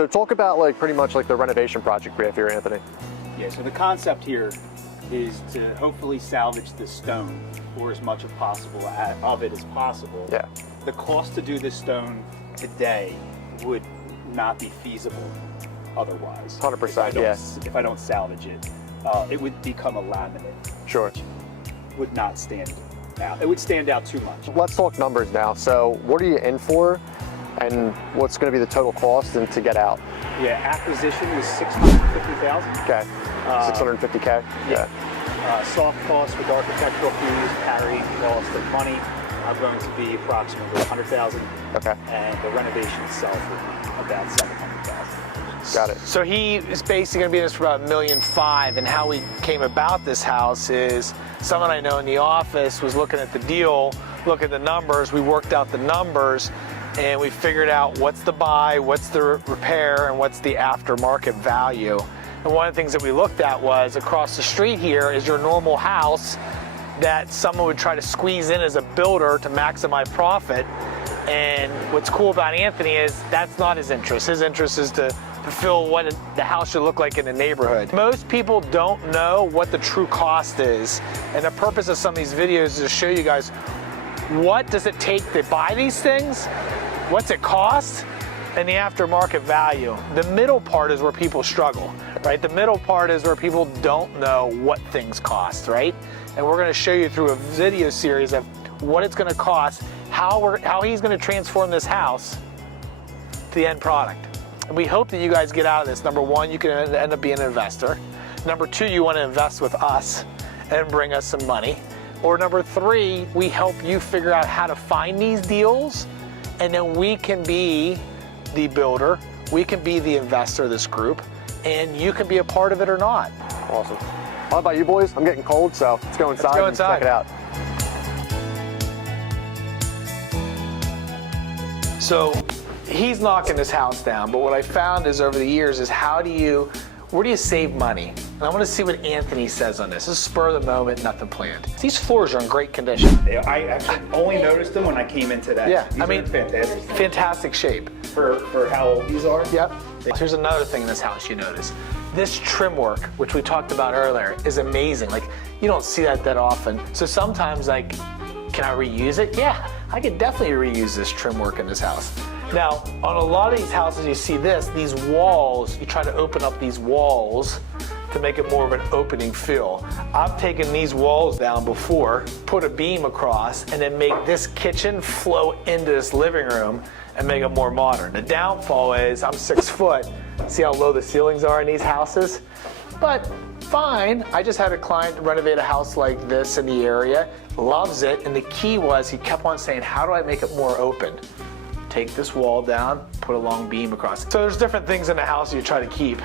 So talk about like pretty much like the renovation project we have here, Anthony. Yeah, so the concept here is to hopefully salvage the stone or as much of it as possible. Yeah. The cost to do this stone today would not be feasible otherwise. 100%, yeah. If I don't salvage it, it would become a laminate. Sure. Would not stand out. It would stand out too much. Let's talk numbers now. So what are you in for, and what's going to be the total cost and to get out? Yeah, acquisition was $650,000. Okay. 650K. Yeah. Soft costs with architectural fees, carrying cost of money are going to be approximately $100,000. Okay. And the renovation itself will be about $700,000. Got it. So he is basically going to be in this for about $1.5 million, and how we came about this house is someone I know in the office was looking at the deal, looking at the numbers, we worked out the numbers, and we figured out what's the buy, what's the repair, and what's the aftermarket value. And one of the things that we looked at was across the street here is your normal house that someone would try to squeeze in as a builder to maximize profit. And what's cool about Anthony is that's not his interest. His interest is to fulfill what the house should look like in the neighborhood. Most people don't know what the true cost is. And the purpose of some of these videos is to show you guys what does it take to buy these things, what's it cost, and the aftermarket value. The middle part is where people struggle, right? The middle part is where people don't know what things cost, right? And we're gonna show you through a video series of what it's gonna cost, how he's gonna transform this house to the end product. And we hope that you guys get out of this. Number one, you can end up being an investor. Number two, you wanna invest with us and bring us some money. Or number three, we help you figure out how to find these deals, and then we can be the builder, we can be the investor of this group, and you can be a part of it or not. Awesome. How about you boys? I'm getting cold, so let's go inside and check it out. So he's knocking this house down, but what I found is over the years is where do you save money? And I want to see what Anthony says on this. This is spur of the moment, nothing planned. These floors are in great condition. I actually only noticed them when I came in today. Yeah, These I mean, are fantastic. Fantastic shape. For how old these are. Yep. Here's another thing in this house you notice. This trim work, which we talked about earlier, is amazing. Like, you don't see that often. So sometimes, like, can I reuse it? Yeah, I could definitely reuse this trim work in this house. Now, on a lot of these houses, you see these walls, you try to open up these walls to make it more of an opening feel. I've taken these walls down before, put a beam across, and then make this kitchen flow into this living room and make it more modern. The downfall is I'm 6 foot. See how low the ceilings are in these houses? But fine, I just had a client renovate a house like this in the area, loves it, and the key was he kept on saying, how do I make it more open? Take this wall down, put a long beam across. So there's different things in the house you try to keep.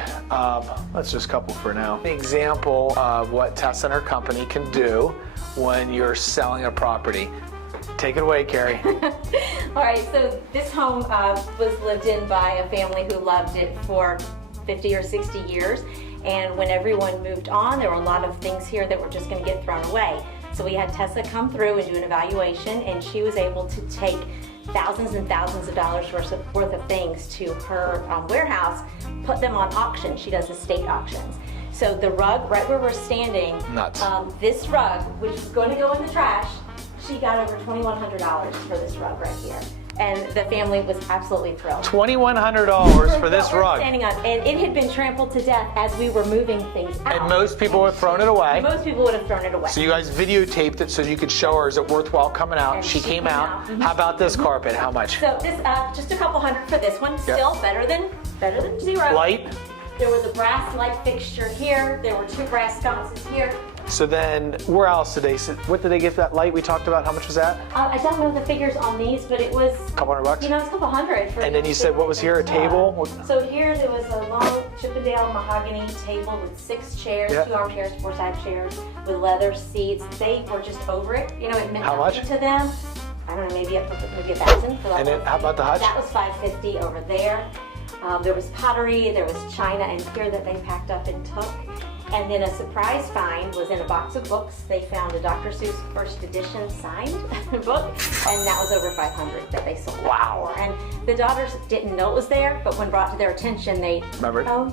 Let's just couple for now. An example of what Tessa and her company can do when you're selling a property. Take it away, Carrie. All right, so this home was lived in by a family who loved it for 50 or 60 years. And when everyone moved on, there were a lot of things here that were just gonna get thrown away. So we had Tessa come through and do an evaluation, and she was able to take thousands and thousands of dollars worth of things to her warehouse, put them on auction. She does estate auctions. So the rug, right where we're standing, Nuts. This rug, which is going to go in the trash, she got over $2,100 for this rug right here. And the family was absolutely thrilled. $2,100 for this rug. Standing on, and it had been trampled to death as we were moving things out. And most people would have thrown it away. Most people would have thrown it away. So you guys videotaped it so you could show her, is it worthwhile coming out? And She she came came out. out. How about this carpet? How much? So this, just a couple hundred for this one. Still better than zero. Light. There was a brass light fixture here. There were 2 brass sconces here. So then, where else did they, what did they get for that light we talked about? How much was that? I don't know the figures on these, but it was, A couple $100? you know, it's a couple hundred. For And then you said, what was here, a table? So here there was a long Chippendale mahogany table with 6 chairs, Yeah. 2 armchairs, 4 side chairs with leather seats. They were just over it. You know, it meant How nothing much? to them. I don't know, maybe $1,000 for that. And then how about the hutch? That was $550 over there. There was pottery, there was china and here that they packed up and took. And then a surprise find was in a box of books. They found a Dr. Seuss first edition signed book, and that was over 500 that they sold. Wow. For. And the daughters didn't know it was there, but when brought to their attention, they Remember it? Oh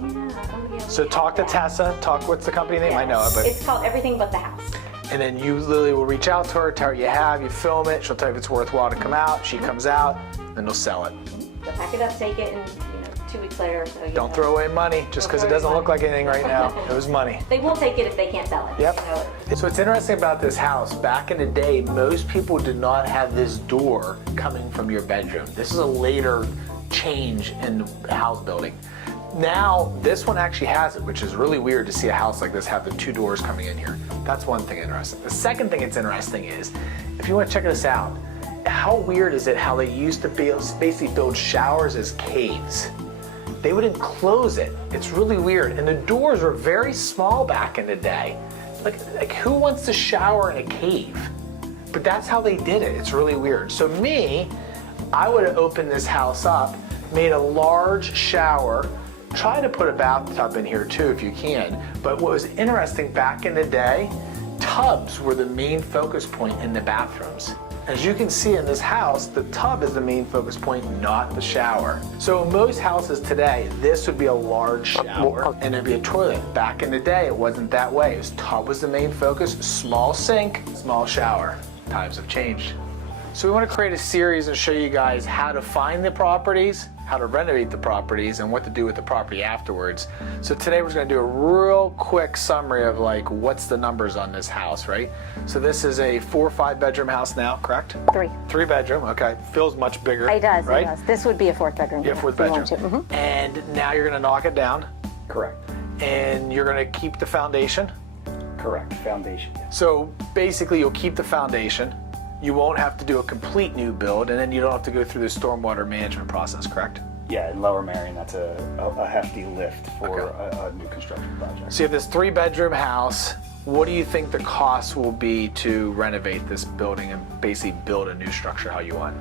yeah. So we talk to have that. Tessa, what's the company name? Yes. I know it, but. It's called Everything But the House. And then you literally will reach out to her, tell her you have, you film it, she'll tell you if it's worthwhile to come out, she comes out, then they'll sell it. They'll pack it up, take it, and 2 weeks later, so you Don't know. throw away money just because it doesn't look like anything right now. It was money. They will take it if they can't sell it. Yep. So, So what's interesting about this house, back in the day, most people did not have this door coming from your bedroom. This is a later change in the house building. Now, this one actually has it, which is really weird to see a house like this have the 2 doors coming in here. That's one thing interesting. The second thing that's interesting is, if you want to check this out, how weird is it how they used to basically build showers as caves? They would enclose it. It's really weird. And the doors were very small back in the day. Like who wants to shower in a cave? But that's how they did it. It's really weird. So me, I would have opened this house up, made a large shower, try to put a bathtub in here too if you can. But what was interesting back in the day, tubs were the main focus point in the bathrooms. As you can see in this house, the tub is the main focus point, not the shower. So in most houses today, this would be a large shower and it'd be a toilet. Back in the day, it wasn't that way. It was tub was the main focus, small sink, small shower. Times have changed. So we want to create a series and show you guys how to find the properties, how to renovate the properties, and what to do with the property afterwards. So today we're just going to do a real quick summary of like what's the numbers on this house, right? So this is a 4 or 5 bedroom house now, correct? 3. 3 bedroom, okay. Feels much bigger. It does, right? it does. This would be a 4th bedroom. Yeah, 4th if you want bedroom. to. And now you're going to knock it down, Correct. and you're going to keep the foundation. Correct. Foundation. So basically you'll keep the foundation. You won't have to do a complete new build, and then you don't have to go through the stormwater management process, correct? Yeah, in Lower Marion, that's a hefty lift for Okay. a new construction project. So you have this 3 bedroom house. What do you think the cost will be to renovate this building and basically build a new structure how you want?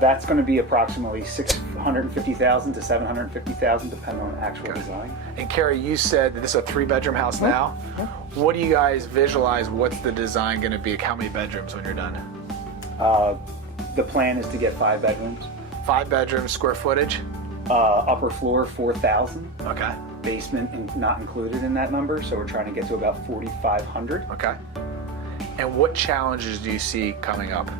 That's going to be approximately $650,000 to $750,000, depending on actual design. And Carrie, you said that this is a 3 bedroom house now. What do you guys visualize? What's the design going to be? How many bedrooms when you're done? The plan is to get 5 bedrooms. 5 bedrooms, square footage? Upper floor 4,000. Okay. Basement not included in that number, so we're trying to get to about 4,500. Okay. And what challenges do you see coming up?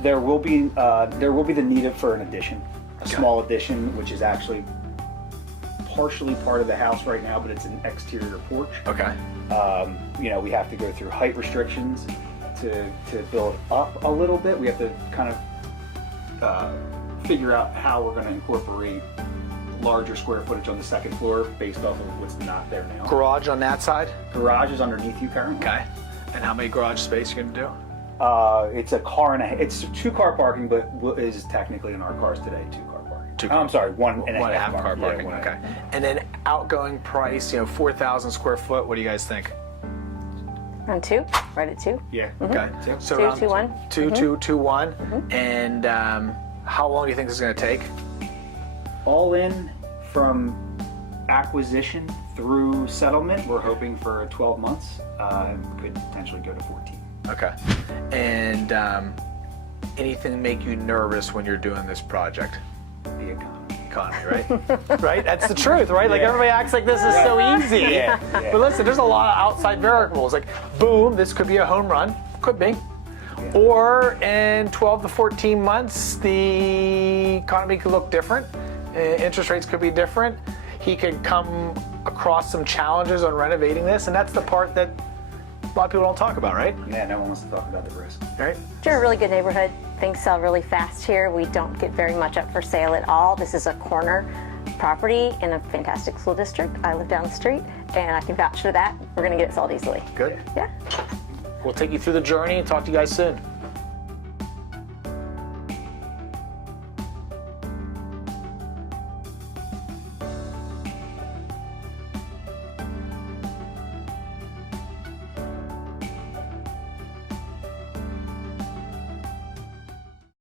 There will be the need for an addition, a Okay. small addition, which is actually partially part of the house right now, but it's an exterior porch. Okay. We have to go through height restrictions to build up a little bit. We have to kind of figure out how we're going to incorporate larger square footage on the 2nd floor based off of what's not there now. Garage on that side? Garage is underneath you currently. Okay. And how many garage space you going to do? It's a car and it's 2-car parking, but is technically in our cars today 2-car parking. Oh, I'm sorry, 1.5 car parking. Yeah, Okay. And then outgoing price, 4,000 square foot. What do you guys think? On 2, right at 2. Yeah. Okay. So 2, around 2, 1. 2, 2, 2, 1. And how long do you think this is going to take? All in from acquisition through settlement, we're hoping for 12 months. Could potentially go to 14. Okay. And anything make you nervous when you're doing this project? The economy. Right? Right? That's the truth, right? Like Yeah. everybody acts like this is so easy. Yeah. But listen, there's a lot of outside variables. Like, boom, this could be a home run. Could be. Or in 12 to 14 months, the economy could look different. Interest rates could be different. He could come across some challenges on renovating this, and that's the part that a lot of people don't talk about, right? Yeah, no one wants to talk about the risk. Right? We're a really good neighborhood. Things sell really fast here. We don't get very much up for sale at all. This is a corner property in a fantastic school district. I live down the street, and I can vouch for that. We're going to get it sold easily. Good. Yeah. We'll take you through the journey and talk to you guys soon.